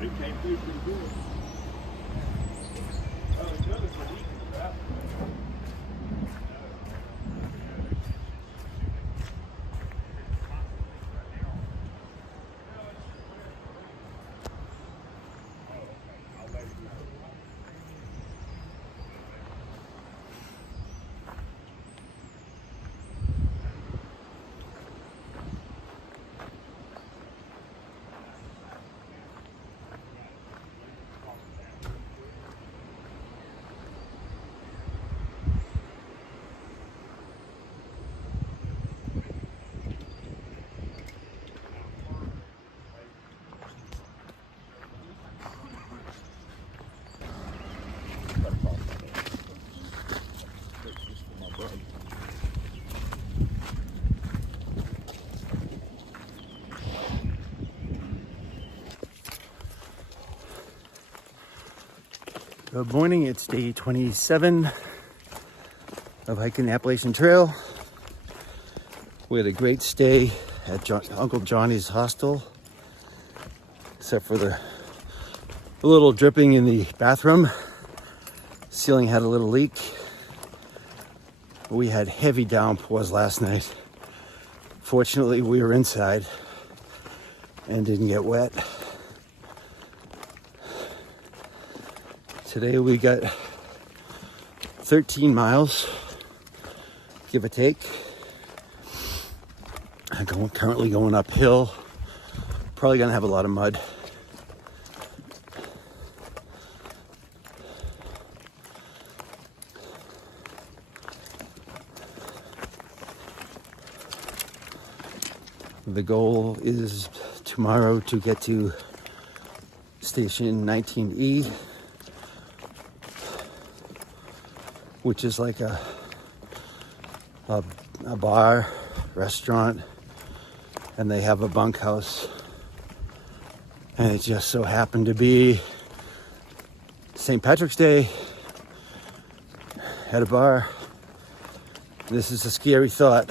It came through pretty good. Oh, it's good. It's a week in the bathroom. Good morning, it's day 27 of hiking the Appalachian Trail. We had a great stay at Uncle Johnny's hostel, except for the little dripping in the bathroom. Ceiling had a little leak. We had heavy downpours last night. Fortunately, we were inside and didn't get wet. Today we got 13 miles, give or take. I'm currently going uphill. Probably gonna have a lot of mud. The goal is tomorrow to get to station 19E, which is like a bar, restaurant, and they have a bunkhouse. And it just so happened to be St. Patrick's Day at a bar. This is a scary thought.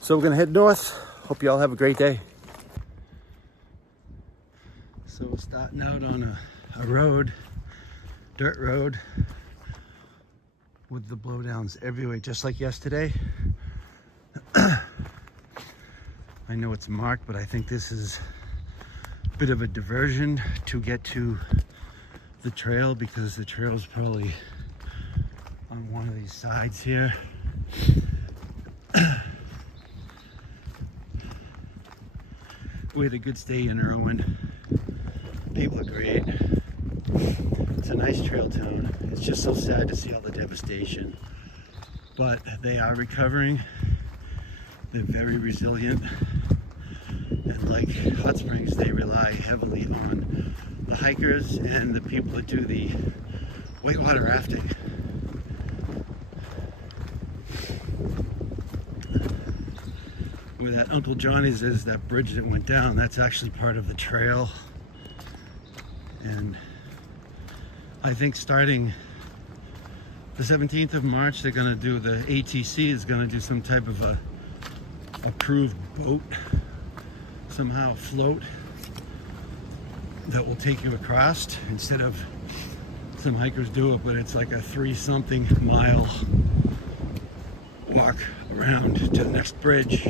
So we're gonna head north. Hope you all have a great day. So we're starting out on a road, dirt road, with the blowdowns everywhere, just like yesterday. I know it's marked, but I think this is a bit of a diversion to get to the trail, because the trail is probably on one of these sides here. We had a good stay in Irwin. People are great. It's a nice trail town. It's just so sad to see all the devastation. But they are recovering. They're very resilient. And like Hot Springs, they rely heavily on the hikers and the people that do the whitewater rafting. Where that Uncle Johnny's is, that bridge that went down, that's actually part of the trail. And I think starting the 17th of March, they're gonna do, the ATC is gonna do some type of a approved boat, somehow float, that will take you across, instead of some hikers do it, but it's like a 3-something mile walk around to the next bridge.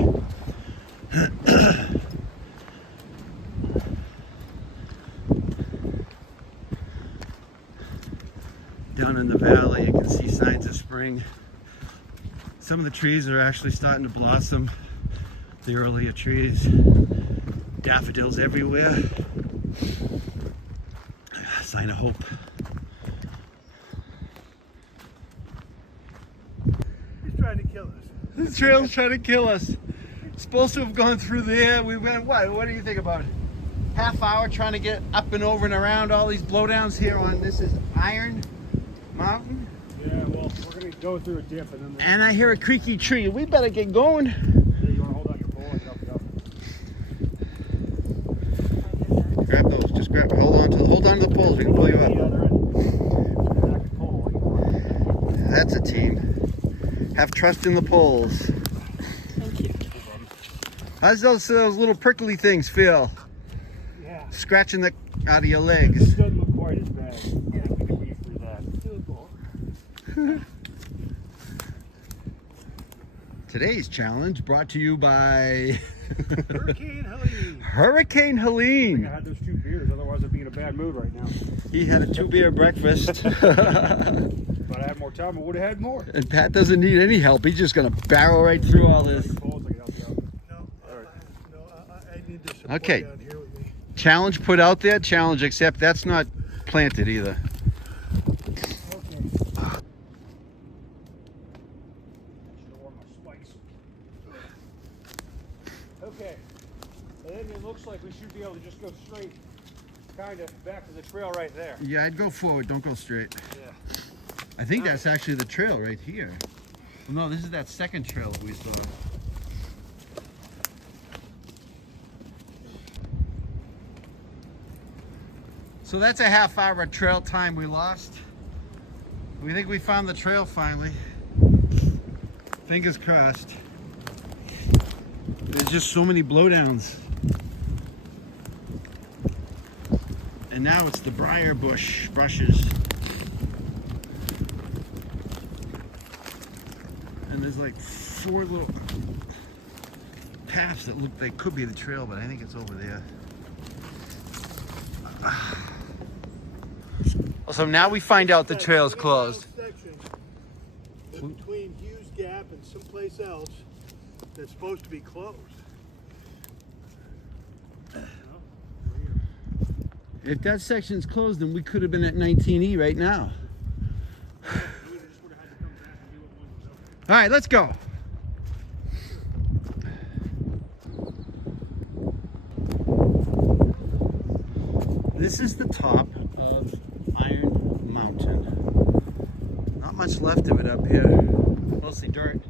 Down in the valley, you can see signs of spring. Some of the trees are actually starting to blossom, the earlier trees. Daffodils everywhere. Sign of hope. He's trying to kill us. This trail's trying to kill us. Supposed to have gone through there. We went, what do you think about it? Half hour trying to get up and over and around all these blowdowns here on, this is Iron Mountain. Yeah, well, we're going to go through a dip and then... And I hear a creaky tree. We better get going. Yeah, you want to hold on your pole and help you up. Grab those. Just grab. Hold on to the poles. We can pull you up. That's a team. Have trust in the poles. Thank you. How's those little prickly things feel? Yeah. Scratching the out of your This legs. doesn't look quite as bad. I think we can weave through that. Doable. Today's challenge brought to you by Hurricane Helene. Hurricane I Helene. had those 2 beers, otherwise I'd be in a bad mood right now. He had a 2-beer breakfast. If I had more time, I would have had more. And Pat doesn't need any help. He's just gonna barrel right through all this. Poles, I can help you out. No, I need this support Okay. down here with me. Challenge put out there, challenge accept. That's not planted either. Okay. Should've worn my spikes. Okay. And then it looks like we should be able to just go straight, kind of, back to the trail right there. Yeah, I'd go forward, don't go straight. Yeah. I think that's actually the trail right here. Well, no, this is that second trail we saw. So that's a half-hour trail time we lost. We think we found the trail finally. Fingers crossed. There's just so many blowdowns. And now it's the briar brushes. And there's like 4 little paths that look like could be the trail, but I think it's over there. So now we find out the trail's closed. Section between Hughes Gap and someplace else that's supposed to be closed. If that section's closed, then we could have been at 19E right now. All right, let's go. This is the top of Iron Mountain. Not much left of it up here. Mostly dirt.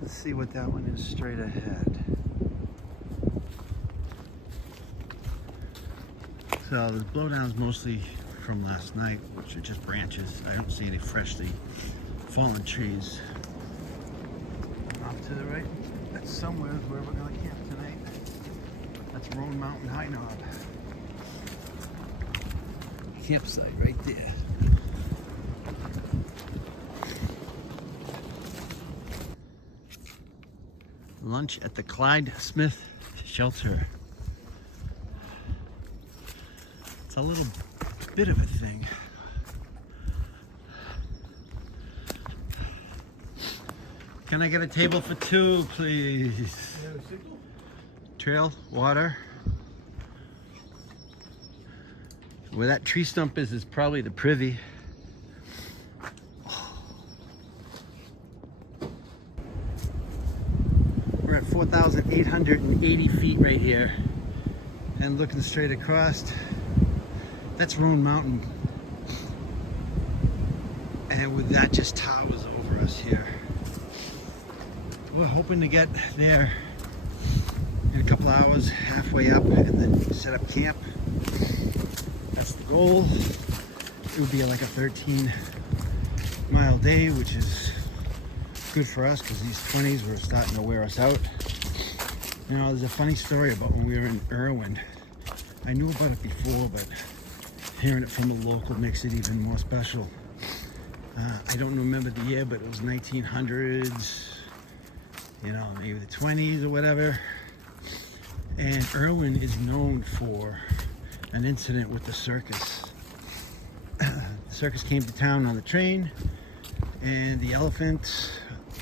Let's see what that one is straight ahead. So the blowdowns mostly from last night, which are just branches. I don't see any freshly fallen trees. Off to the right, that's somewhere where we're gonna camp tonight. That's Roan Mountain High Knob. Campsite right there. Lunch at the Clyde Smith Shelter. It's a little bit of a thing. Can I get a table for 2, please? Trail, water. Where that tree stump is probably the privy. We're at 4,880 feet right here. And looking straight across, that's Roan Mountain. And with that just towers over us here. We're hoping to get there in a couple hours, halfway up, and then set up camp. That's the goal. It would be like a 13-mile day, which is good for us because these 20s were starting to wear us out. You know, there's a funny story about when we were in Irwin. I knew about it before, but hearing it from a local makes it even more special. I don't remember the year, but it was 1900s, you know, maybe the 20s or whatever. And Irwin is known for an incident with the circus. The circus came to town on the train, and the elephant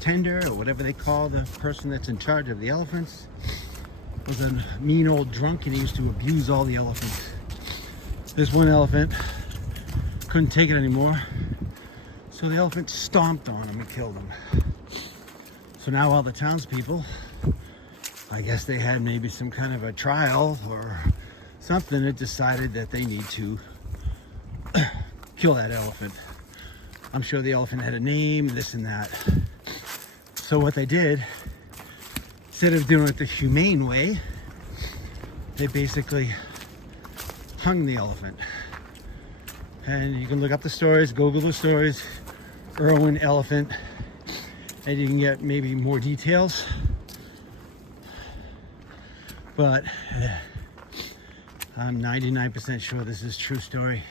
tender, or whatever they call the person that's in charge of the elephants, was a mean old drunk, and he used to abuse all the elephants. This one elephant couldn't take it anymore, so the elephant stomped on him and killed him. So now all the townspeople, I guess they had maybe some kind of a trial or something, that decided that they need to kill that elephant. I'm sure the elephant had a name, this and that. So what they did, instead of doing it the humane way, they basically hung the elephant. And you can look up the stories, Google the stories. Irwin elephant, and you can get maybe more details. But I'm 99% sure this is a true story.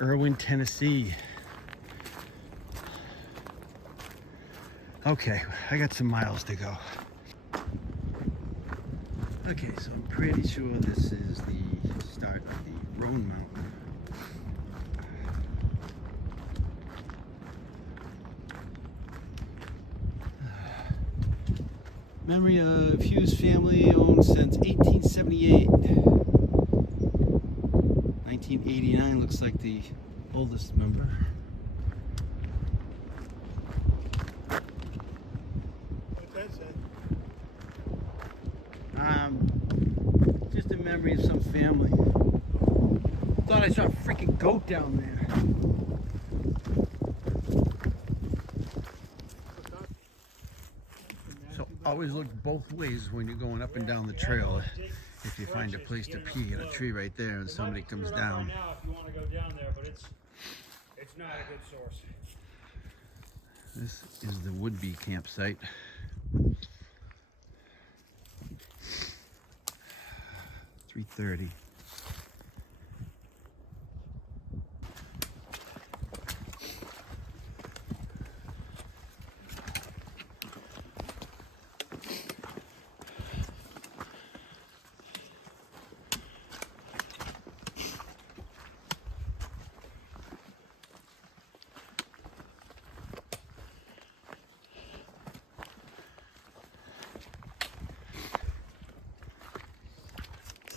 Irwin, Tennessee. Okay, I got some miles to go. Okay, so I'm pretty sure this is the start of the Roan Mountain. Memory of Hughes family owned since 1878. 1989 looks like the oldest member. What's that say? Just a memory of some family. Thought I saw a freaking goat down there. So always look both ways when you're going up and down the trail. If you find a place to pee in a tree right there and somebody comes down. Right now if you want to go down there, but it's not a good source. This is the would-be campsite. $3:30.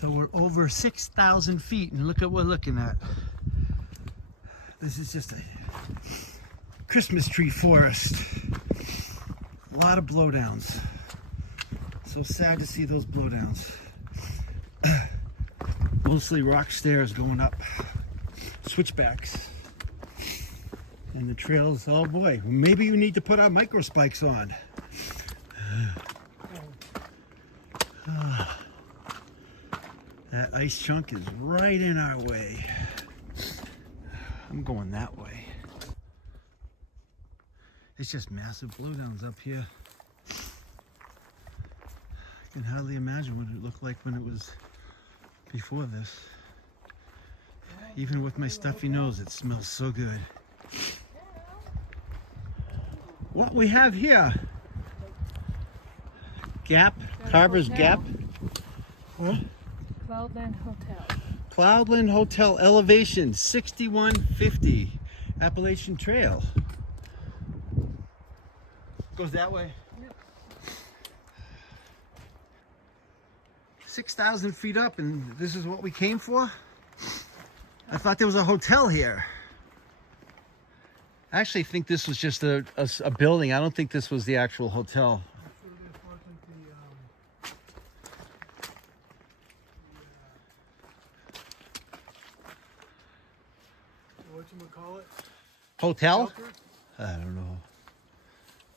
So we're over 6,000 feet, and look at what we're looking at. This is just a Christmas tree forest. A lot of blowdowns. So sad to see those blowdowns. Mostly rock stairs going up, switchbacks. And the trails, oh boy, maybe we need to put our micro spikes on. That ice chunk is right in our way. I'm going that way. It's just massive blowdowns up here. I can hardly imagine what it looked like when it was before this. Even with my stuffy nose, it smells so good. What we have here? Gap, Carver's Gap. Huh? Cloudland Hotel. Cloudland Hotel, elevation 6150, Appalachian Trail. Goes that way? Yep. 6,000 feet up, and this is what we came for? I thought there was a hotel here. I actually think this was just a building. I don't think this was the actual hotel. I'm sure this wasn't whatchamacallit? Hotel? Shelter? I don't know.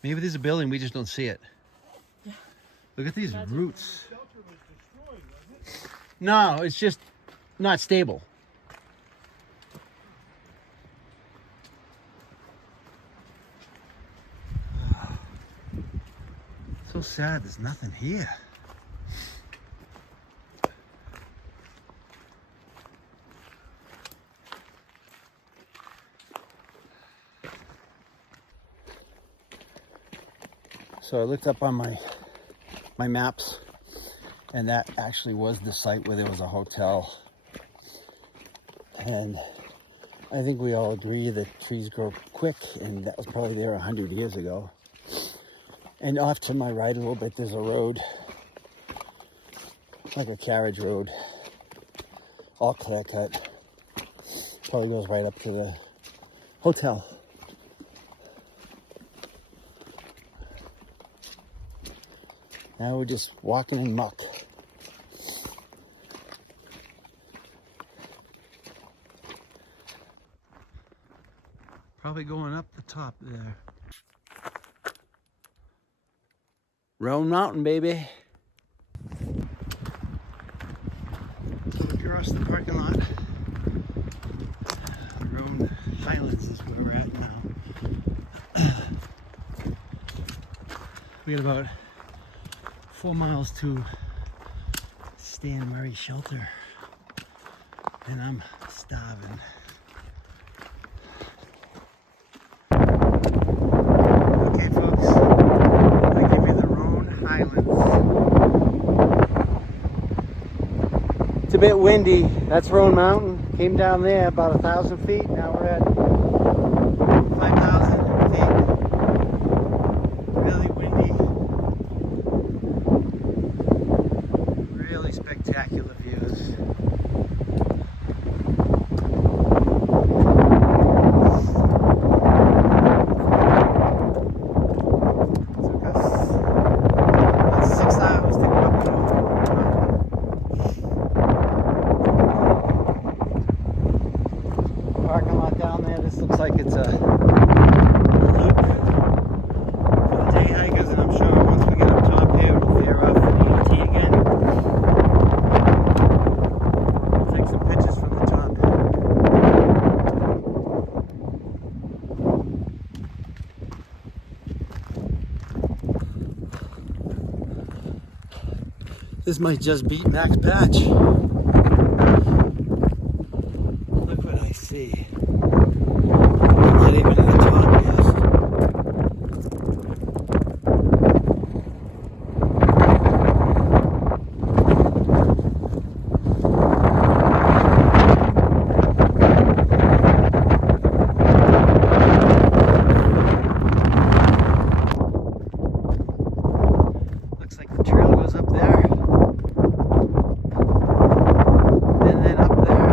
Maybe there's a building, we just don't see it. Yeah. Look at these roots. Shelter was destroyed, wasn't it? No, it's just not stable. So sad, there's nothing here. So I looked up on my maps, and that actually was the site where there was a hotel. And I think we all agree that trees grow quick, and that was probably there 100 years ago. And off to my right a little bit, there's a road, like a carriage road, all clear cut. Probably goes right up to the hotel. Now we're just walking in muck. Probably going up the top there. Roan Mountain, baby. So across the parking lot, Roan Highlands is where we're at now. We got about 4 miles to Stan Murray Shelter, and I'm starving. Okay, folks, I give you the Roan Highlands. It's a bit windy. That's Roan Mountain. Came down there about 1,000 feet. Now we're at 5,000 feet. Really windy. Really spectacular views. Took us about 6 hours to go up the mountain. Parking lot down there. This looks like it's a loop for the day hikers, and I'm sure once we get up top here, it'll veer off for the AT again. We'll take some pictures from the top. This might just beat Max Patch. Look what I see. I'm not even at the top yet. Looks like the trail goes up there. And then up there.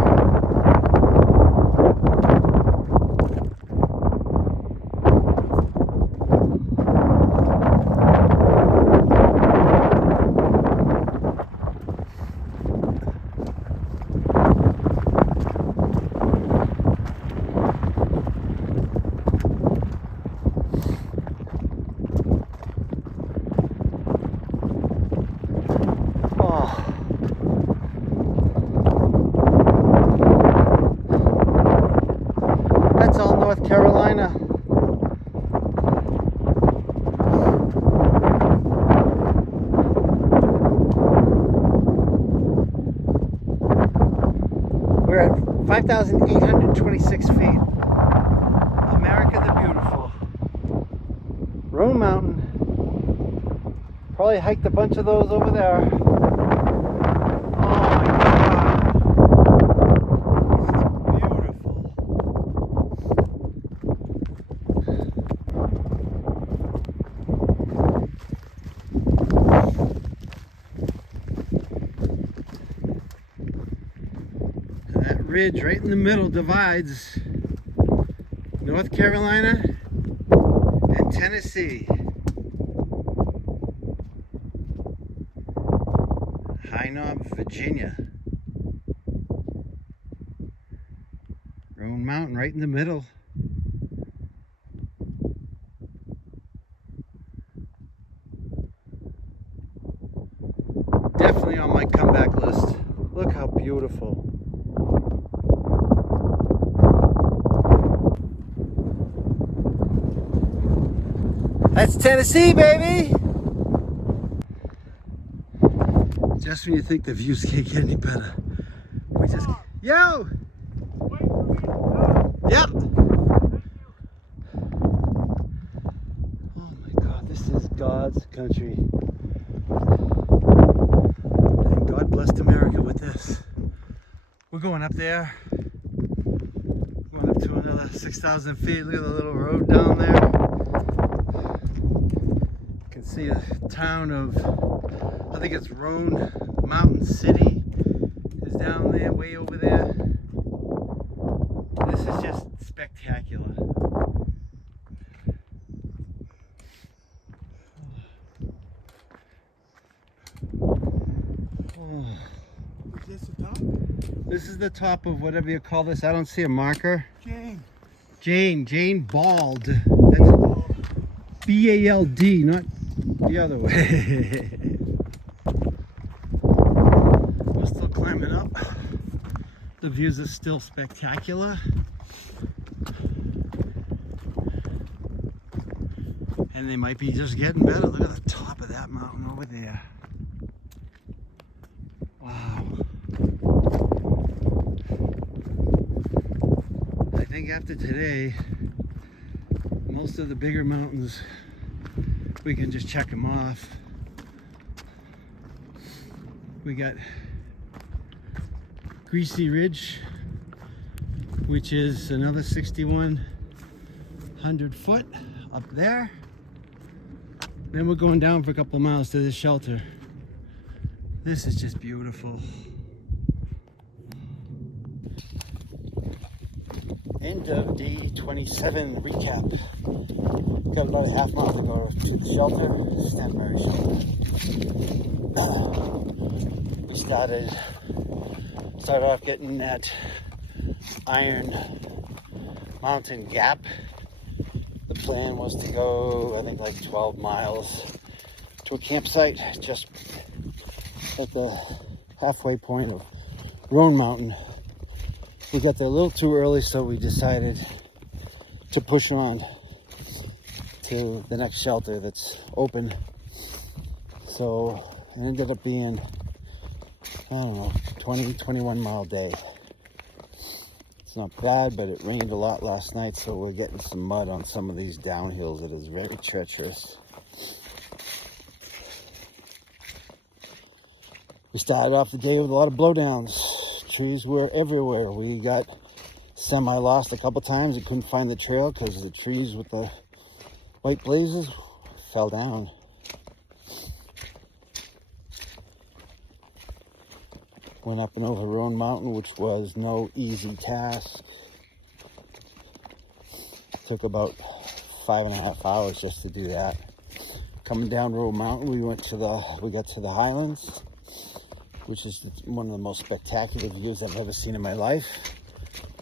Oh. That's all North Carolina. We're at 5,826 feet. America the Beautiful. Roan Mountain. Probably hiked a bunch of those over there. Oh my God. This is beautiful. And that ridge right in the middle divides North Carolina and Tennessee. High Knob, Virginia. Roan Mountain right in the middle. Definitely on my comeback list. Look how beautiful. That's Tennessee, baby! Just when you think the views can't get any better, we just... Yo! Yep! Oh my God, this is God's country. And God blessed America with this. We're going up there. Going up to another 6,000 feet. Look at the little road down there. You can see a town of, I think it's Roan Mountain City is down there, way over there. This is just spectacular. Oh. Is this the top? This is the top of whatever you call this. I don't see a marker. Jane Bald. That's B-A-L-D, not the other way. We're still climbing up. The views are still spectacular. And they might be just getting better. Look at the top of that mountain over there. Wow. I think after today, most of the bigger mountains, we can just check them off. We got Greasy Ridge, which is another 6,100 foot up there. Then we're going down for a couple of miles to this shelter. This is just beautiful. End of day 27 recap. Got about a half mile to go to the shelter, Stanbury shelter. We started off getting that Iron Mountain Gap. The plan was to go, I think, like 12 miles to a campsite just at the halfway point of Roan Mountain. We got there a little too early, so we decided to push on to the next shelter that's open. So it ended up being, I don't know, 21 mile day. It's not bad, but it rained a lot last night, so we're getting some mud on some of these downhills. It is very treacherous. We started off the day with a lot of blowdowns. Trees were everywhere. We got semi-lost a couple times and couldn't find the trail because the trees with the white blazes fell down. Went up and over Roan Mountain, which was no easy task. Took about 5.5 hours just to do that. Coming down Roan Mountain, we got to the Highlands, which is one of the most spectacular views I've ever seen in my life.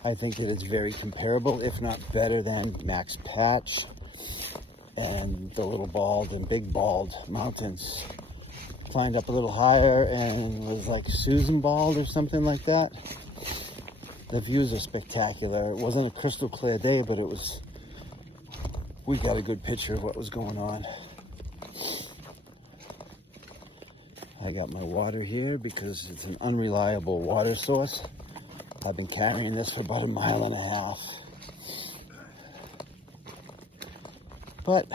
I think that it's very comparable, if not better than Max Patch and the Little Bald and Big Bald mountains. Climbed up a little higher and was like Susan Bald or something like that. The views are spectacular. It wasn't a crystal clear day, but we got a good picture of what was going on. I got my water here because it's an unreliable water source. I've been carrying this for about 1.5 miles. But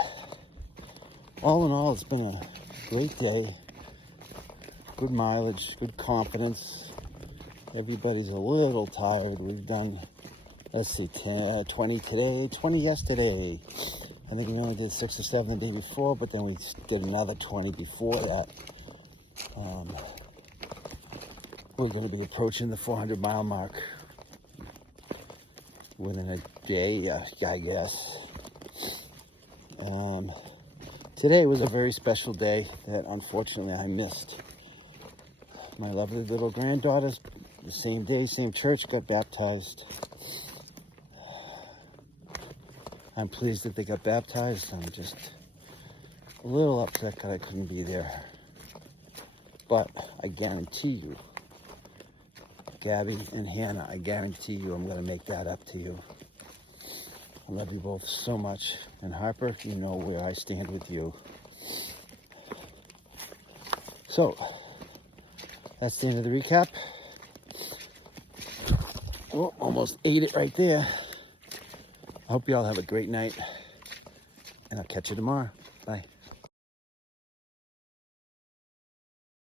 all in all, it's been a great day. Good mileage, good confidence. Everybody's a little tired. We've done, let's see, 20 today, 20 yesterday. I think we only did 6 or 7 the day before, but then we did another 20 before that. We're going to be approaching the 400-mile mark within a day, I guess. Today was a very special day that unfortunately I missed. My lovely little granddaughters, the same day, same church, got baptized. I'm pleased that they got baptized. I'm just a little upset that I couldn't be there. But I guarantee you, Gabby and Hannah, I guarantee you I'm going to make that up to you. I love you both so much. And Harper, you know where I stand with you. So, that's the end of the recap. Oh, almost ate it right there. I hope you all have a great night. And I'll catch you tomorrow. Bye.